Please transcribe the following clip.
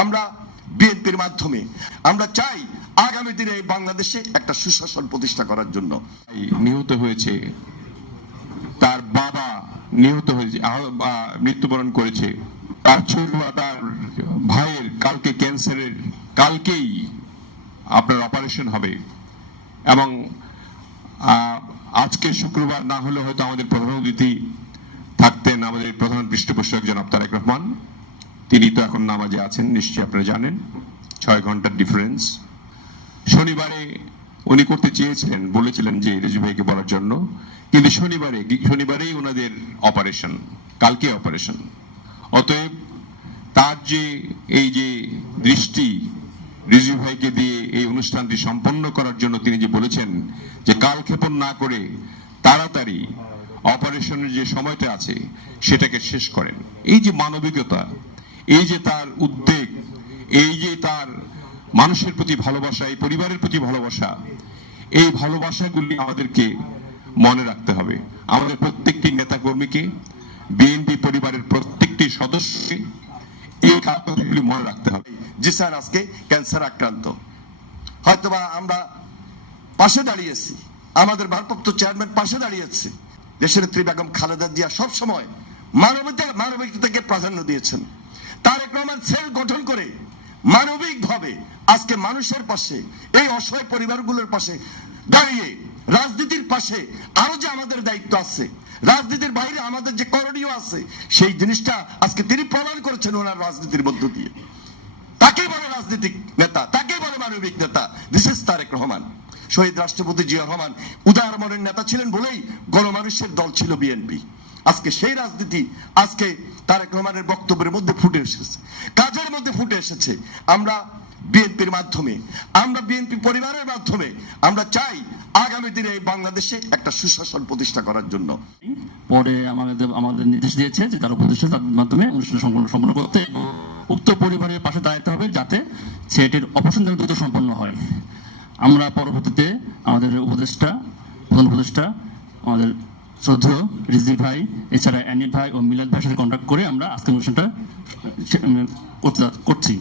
আমরা বিএনপির মাধ্যমে আমরা চাই আগামী দিনে বাংলাদেশে একটা সুশাসন প্রতিষ্ঠা করার জন্য। নিহত হয়েছে, তার বাবা নিহত হয়েছে, মৃত্যুবরণ করেছে, তার ছোট তার ভাইয়ের কালকে ক্যান্সারের, কালকেই আপনার অপারেশন হবে এবং আজকে শুক্রবার না হলে হয়তো আমাদের প্রধান অতিথি থাকতেন আমাদের প্রধান পৃষ্ঠপোষক জনাব তারেক রহমান। তিনি তো এখন নামাজে আছেন, নিশ্চয়ই আপনারা জানেন, 6 ঘন্টার ডিফারেন্স। শনিবারে উনি করতে চেয়েছিলেন, বলেছিলেন যে রেজু ভাইকে বলার জন্য, কিন্তু শনিবারেই ওনাদের অপারেশন, কালকে অপারেশন। অতএব তার যে এই যে দৃষ্টি রেজু ভাইকে দিয়ে এই অনুষ্ঠানটি সম্পন্ন করার জন্য তিনি যে বলেছেন যে কালক্ষেপণ না করে তাড়াতাড়ি অপারেশনের যে সময়টা আছে সেটাকে শেষ করেন, এই যে মানবিকতা, এই যে তার উদ্বেগ, এই যে তার মানুষের প্রতি ভালোবাসা, এই পরিবারের প্রতি ভালোবাসা, এই ভালোবাসাগুলি আমাদেরকে মনে রাখতে হবে। আমাদের প্রত্যেকটি নেতাকর্মীকে, বিএনপি পরিবারের প্রত্যেকটি সদস্যকে এই কথাগুলি মনে রাখতে হবে। জি স্যার, আজকে ক্যান্সার আক্রান্ত, হয়তোবা আমরা পাশে দাঁড়িয়েছি, আমাদের ভারপ্রাপ্ত চেয়ারম্যান পাশে দাঁড়িয়েছে। দেশের নেত্রী বেগম খালেদা জিয়া সবসময় মানবিকতাকে প্রাধান্য দিয়েছেন। তারেক রহমান সেল গঠন করে মানবিকভাবে আজকে মানুষের পাশে, এই অসহায় পরিবারগুলোর পাশে দাঁড়িয়ে রাজনীতির পাশে আরো যে আমাদের দায়িত্ব আছে, রাজনীতির বাইরে আমাদের যে করণীয় আছে, সেই জিনিসটা আজকে তিনি প্রমাণ করেছেন ওনার রাজনীতির মধ্য দিয়ে। তাকেই বলে রাজনীতিক নেতা, তাকেই বলে মানবিক নেতা। This is Tarique Rahman. শহীদ রাষ্ট্রপতি জিয়া রহমান উদার মনের নেতা ছিলেন বলেই গণমানুষের দল ছিল বিএনপি। আজকে সেই রাজনীতি আজকে তারেক রহমানের বক্তব্যের মধ্যে ফুটে এসেছে, কাজের মধ্যে ফুটে এসেছে। আমরা বিএনপির মাধ্যমে, আমরা বিএনপি পরিবারের মাধ্যমে আমরা চাই আগামী দিনে বাংলাদেশে একটা সুশাসন প্রতিষ্ঠা করার জন্য। পরে আমাদের নির্দেশ দিয়েছে যে তার উপদেষ্টা তার মাধ্যমে অনুষ্ঠান সম্পন্ন করতে, উক্ত পরিবারের পাশে দাঁড়াতে হবে যাতে সেটির অপারেশন যেন দ্রুত সম্পন্ন হয়। আমরা পরবর্তীতে আমাদের উপদেষ্টা, প্রধান উপদেষ্টা, আমাদের শ্রদ্ধেয় রিজভী ভাই, এছাড়া অ্যানি ভাই ও মিলাদ ভাইয়ের সাথে কন্ট্যাক্ট করে আমরা আজকের অনুষ্ঠানটা করছি।